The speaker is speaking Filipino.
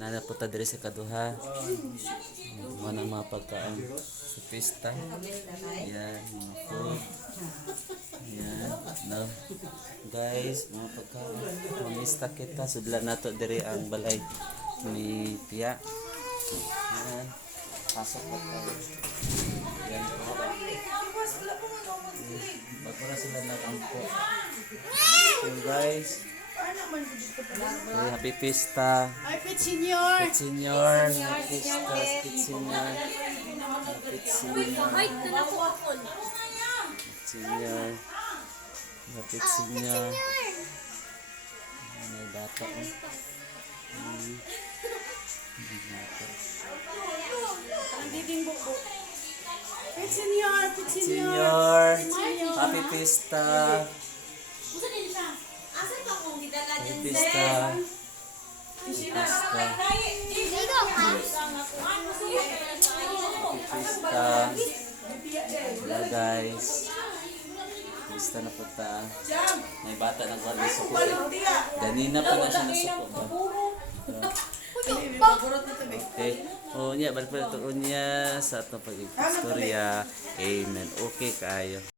Nana po ta diri sa kaduha. Mga mga pagkaon sa pista. Yan, mga food. Yan, no. Guys, mga pagkaon. Mamista kita. Sudlan nato diri ang balay ni Tia. Yan. Pasok pa tayo. Yan po. Bagura sila nag-ampo. So guys. Happy Pista. Ay, Pet Senior. Pet Senior. Happy Pista. Pet Senior. Pet Senior. Pet Senior. Happy Senior. May bata. Pet Senior. Pet Senior. Happy Pista. Happy Pista. Pista. Pista. Hello guys. Pista na po ta. May bata na kwa suko. Ganina pa na siya nasuko ba? Okay. O niya, balik pa ito niya sa atong pag-istorya. Amen. Okay kayo.